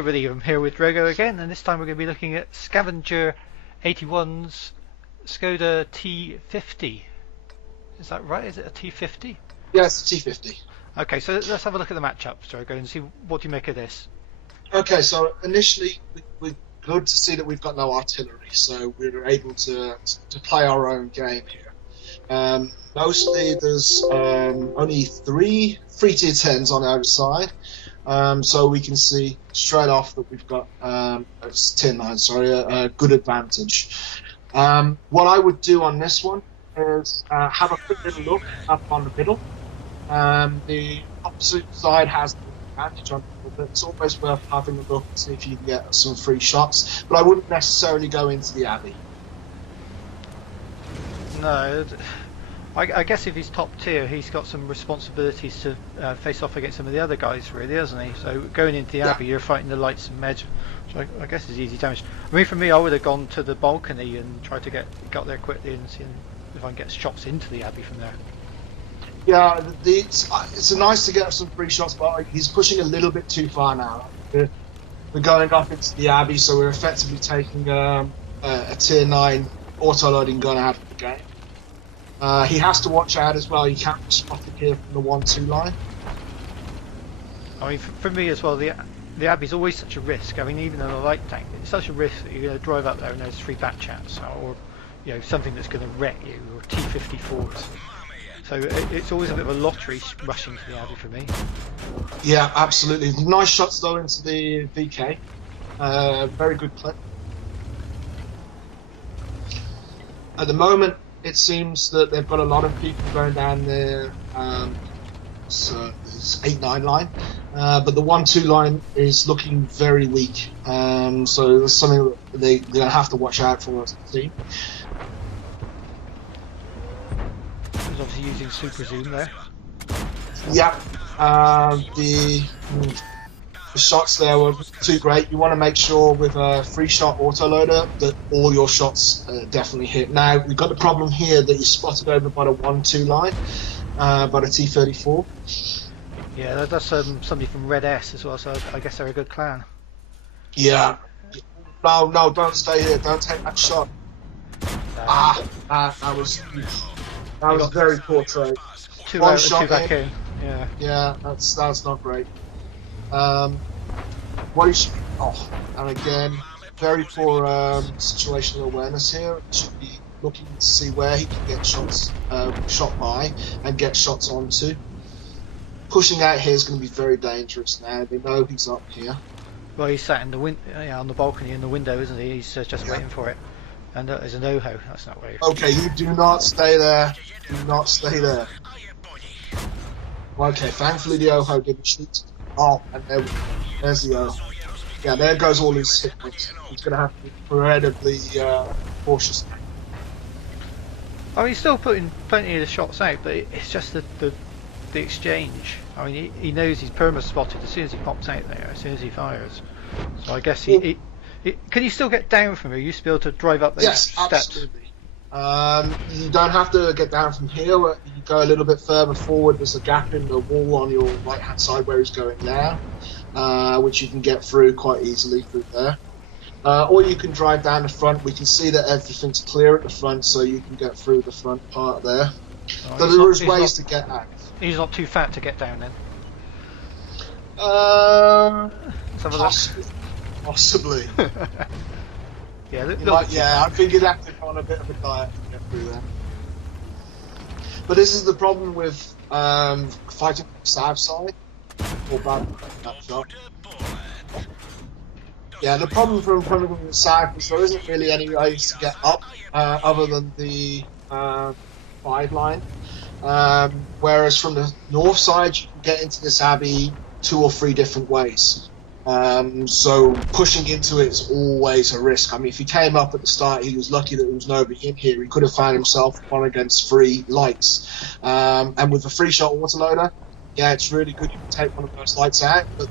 Hello everybody, I'm here with Drogo again, and this time we're going to be looking at Scavenger 81's Skoda T50. Is that right? Is it a T50? Yeah, it's a T50. Okay, so let's have a look at the matchup, Drogo, and see what do you make of this. Okay, so initially we're good to see that we've got no artillery, so we're able to play our own game here. Mostly there's only three tier 10s on our side. So we can see straight off that we've got it's tier 9, sorry, a good advantage. What I would do on this one is have a quick little look up on the middle. The opposite side has the advantage on it, but it's always worth having a look and see if you can get some free shots. But I wouldn't necessarily go into the Abbey. No, I guess if he's top tier, he's got some responsibilities to face off against some of the other guys, really, hasn't he? So going into the Abbey, you're fighting the lights and meds, which I guess is easy damage. I mean, for me, I would have gone to the balcony and tried to get there quickly and see if I can get shots into the Abbey from there. Yeah, it's nice to get some free shots, but he's pushing a little bit too far now. We're going up into the Abbey, so we're effectively taking a tier 9 auto-loading gun out of the game. He has to watch out as well. He can't be spotted here from the 1-2 line. I mean, for me as well, the Abbey's always such a risk. I mean, even in a light tank, it's such a risk that you're going to drive up there and there's 3 bat chats, or something that's going to wreck you, or T54s. So it's always a bit of a lottery rushing to the Abbey for me. Yeah, absolutely. Nice shots though into the VK. Very good clip. At the moment, it seems that they've got a lot of people going down the so it's 8-9 line, but the 1-2 line is looking very weak. So there's something that they're going to have to watch out for us to see. He's obviously using super zoom there. Yeah, the shots there were too great. You want to make sure with a free shot autoloader that all your shots definitely hit. Now we've got the problem here that you're spotted over by the 1-2 line, by the T34. Yeah, that's somebody from Red S as well, so I guess they're a good clan. Yeah. No, don't stay here. Don't take that shot. That was very poor trade. Two One out, shot 2 back in. Yeah. Yeah, that's not great. And again, very poor situational awareness here. He should be looking to see where he can get shots, shot by, and get shots onto. Pushing out here is going to be very dangerous now. They know he's up here. Well, he's sat in the on the balcony in the window, isn't he? He's just waiting for it. And there's a no-ho. That's not where. Okay, you do not stay there. Do not stay there. Okay, thankfully the Oho didn't shoot. Oh, and there's the Oho. Yeah, there goes all his hit points. He's going to have to be incredibly cautious. I mean, he's still putting plenty of the shots out, but it's just the exchange. I mean, he knows he's perma-spotted as soon as he pops out there, as soon as he fires. So I guess can you still get down from here? You used to be able to drive up those steps. Absolutely. You don't have to get down from here. You go a little bit further forward. There's a gap in the wall on your right hand side where he's going now, which you can get through quite easily through there. Or you can drive down the front. We can see that everything's clear at the front, so you can get through the front part there. So there's ways to get out. He's not too fat to get down then. Possibly. Yeah, I think you'd have to go on a bit of a diet to get through there. But this is the problem with fighting from the south side. Or bad that shot. Yeah, the problem from coming from the south is there isn't really any ways to get up other than the 5 line. Whereas from the north side, you can get into this Abbey 2 or 3 different ways. So pushing into it is always a risk. I mean, if he came up at the start, he was lucky that there was nobody in here. He could have found himself 1 against 3 lights. And with a free shot autoloader, yeah, it's really good. You can take one of those lights out, but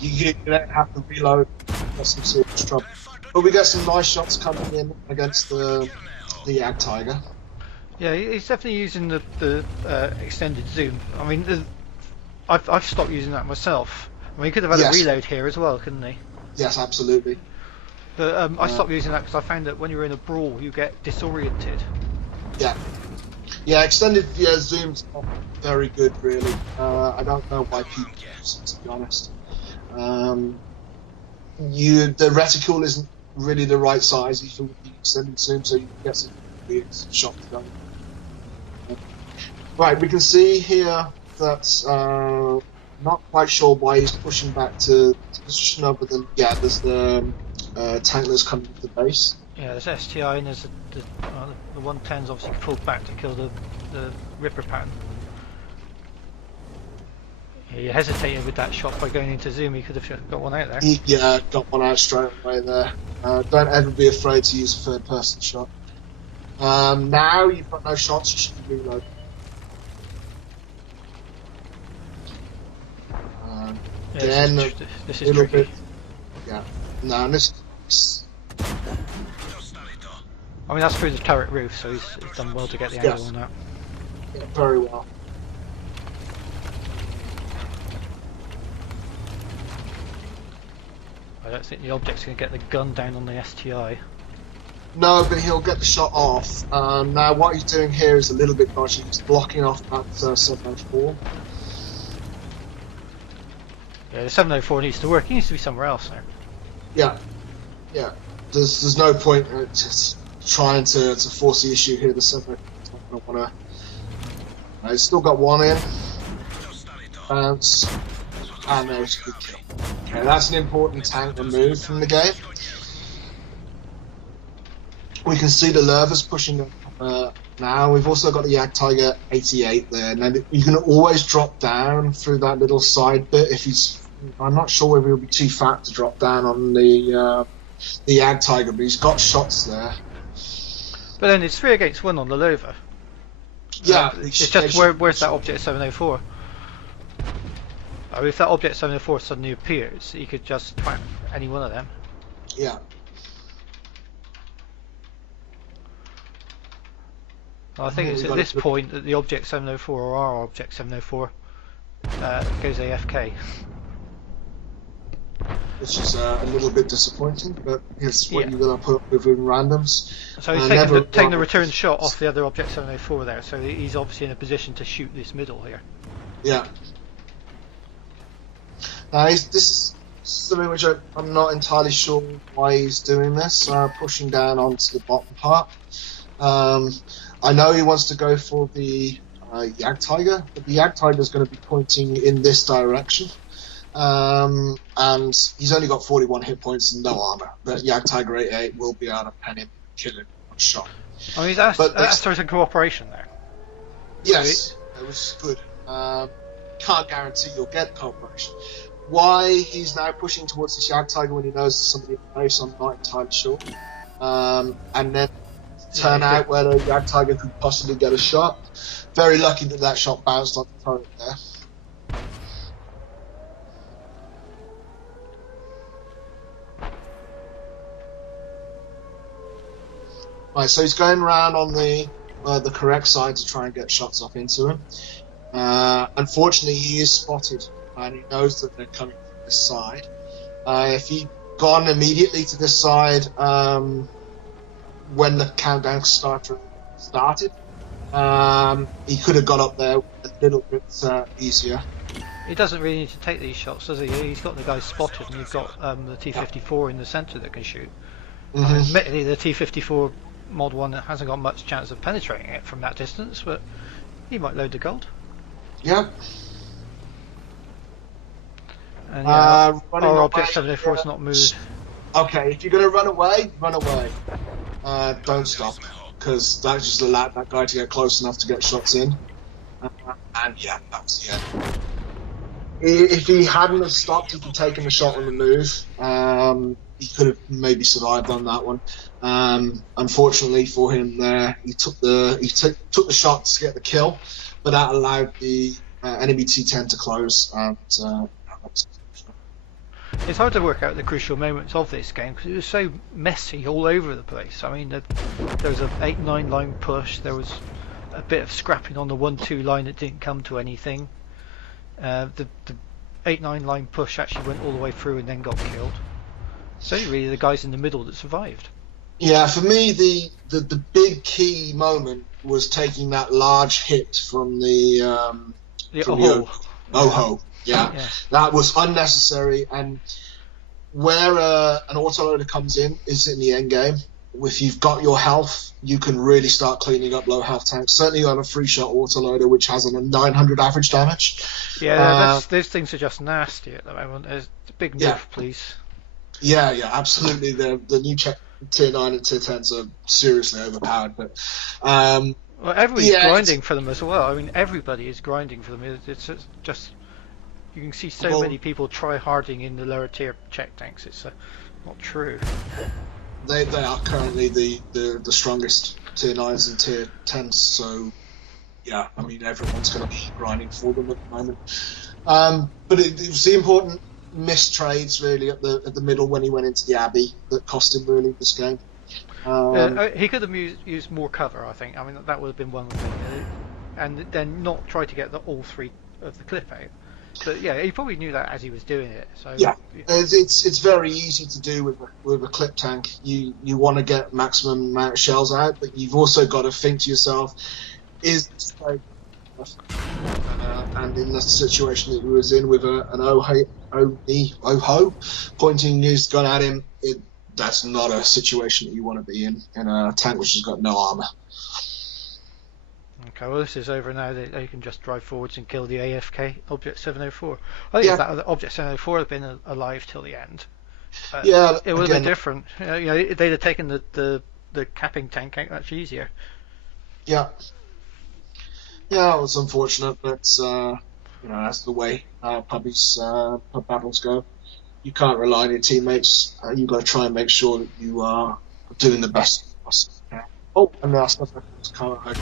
you don't have to reload. That's some serious trouble. But we got some nice shots coming in against the Ag Tiger. Yeah, he's definitely using the extended zoom. I mean, I've stopped using that myself. I mean, he could have had Yes. a reload here as well, couldn't he? Yes, absolutely. But I stopped using that because I found that when you're in a brawl, you get disoriented. Yeah. Yeah, extended zoom's not very good, really. I don't know why people use it, to be honest. The reticle isn't really the right size for the extended zoom, so you can get some weird shots done. Right, we can see here that not quite sure why he's pushing back to position other than there's the tanklers coming to the base. Yeah, there's STI and there's the 110's obviously pulled back to kill the Ripper pattern. Yeah, you hesitated with that shot by going into zoom. He could have got one out there. Yeah, got one out straight away there. Don't ever be afraid to use a third-person shot. Now you've got no shots, you should be reloading. Yeah, Again, this a is little tricky. bit. Yeah. No, this. I mean, that's through the turret roof, so he's done well to get the angle on that. Yeah, very well. I don't think the object's going to get the gun down on the STI. No, but he'll get the shot off. Now, what he's doing here is a little bit dodgy. He's blocking off that 704. Yeah, the 704 needs to work. He needs to be somewhere else now. Yeah, yeah. There's no point just trying to force the issue here. The 704 is not going to want to. He's still got one in. Bounce. And there's a good kill. Okay, that's an important tank removed from the game. We can see the Lurvers pushing up now. We've also got the Jagdtiger 88 there. Now you can always drop down through that little side bit if he's. I'm not sure whether he'll be too fat to drop down on the Jagdtiger, but he's got shots there. But then it's 3 against 1 on the Lover. Yeah, it's just where's that object 704? If that object 704 suddenly appears, you could just twat any one of them. Yeah. Well, I think it's at this point that the object 704 or our object 704 goes AFK. Which is a little bit disappointing, but it's what you're going to put up with in randoms. So he's taking the return shot off the other object 704 there, so he's obviously in a position to shoot this middle here. Yeah. This is something which I'm not entirely sure why he's doing this, pushing down onto the bottom part. I know he wants to go for the Jagdtiger, but the Jagdtiger is going to be pointing in this direction. And he's only got 41 hit points and no armor. But Jagdtiger 88 will be able to pen him, kill him, one shot. I mean, he's asked for some cooperation there. Yes, it was good. Can't guarantee you'll get cooperation. Why he's now pushing towards this Jagdtiger when he knows there's somebody in the base, I'm not entirely sure. And then turn out where the Jagdtiger could possibly get a shot. Very lucky that shot bounced on the turret there. Right, so he's going around on the correct side to try and get shots off into him. Unfortunately, he is spotted, and he knows that they're coming from this side. If he'd gone immediately to this side when the countdown started, he could have got up there a little bit easier. He doesn't really need to take these shots, does he? He's got the guy spotted, and you've got the T54 in the centre that can shoot. Admittedly, the T54 Mod 1 hasn't got much chance of penetrating it from that distance, but he might load the gold. Yeah. And our object 704 is not moved. Okay, if you're going to run away, run away. Don't stop, because that just allowed that guy to get close enough to get shots in. And yeah, that was the end. If he hadn't have stopped, he'd have taken a shot on the move. He could have maybe survived on that one. Unfortunately for him, there he took the shot to get the kill, but that allowed the enemy T10 to close. It's hard to work out the crucial moments of this game because it was so messy all over the place. I mean, there was an 8-9 line push. There was a bit of scrapping on the 1-2 line that didn't come to anything. The 8-9 line push actually went all the way through and then got killed. It's only really the guys in the middle that survived. Yeah, for me, the big key moment was taking that large hit from the Oho. Yeah, that was unnecessary. And where an autoloader comes in is in the end game. If you've got your health, you can really start cleaning up low health tanks. Certainly on a 3-shot autoloader, which has a 900 average damage. Yeah, those things are just nasty at the moment. There's a big nerf, please. Yeah, absolutely. The new tier 9 and tier 10s are seriously overpowered. But well, everybody's grinding for them as well. I mean, everybody is grinding for them. It's just you can see so many people try harding in the lower tier check tanks. It's not true. They are currently the strongest tier 9s and tier 10s. So yeah, I mean everyone's going to be grinding for them at the moment. But it was the important missed trades really at the middle when he went into the Abbey that cost him really this game. He could have used more cover, I think. I mean that would have been one thing, and then not try to get all 3 of the clip out. But yeah, he probably knew that as he was doing it. So yeah, it's very easy to do with a clip tank. You want to get maximum amount of shells out, but you've also got to think to yourself, is this trade and in the situation that he was in with an Oho pointing his gun at him, that's not a situation that you want to be in a tank which has got no armor. Okay, well this is over now. They can just drive forwards and kill the AFK Object 704. I think if that Object 704 had been alive till the end, it would have been different. They'd have taken the capping tank out much easier. Yeah, it was unfortunate, but that's the way pub battles go. You can't rely on your teammates. You've got to try and make sure that you are doing the best possible. Oh, and that's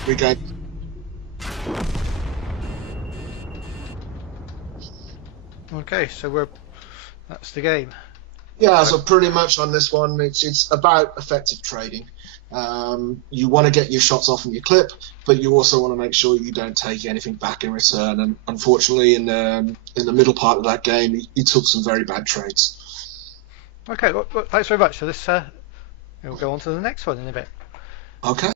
regain. Okay, so that's the game. Yeah, so pretty much on this one, it's about effective trading. You want to get your shots off in your clip, but you also want to make sure you don't take anything back in return. And unfortunately, in the middle part of that game, he took some very bad trades. Okay, well, thanks very much for this. We'll go on to the next one in a bit. Okay.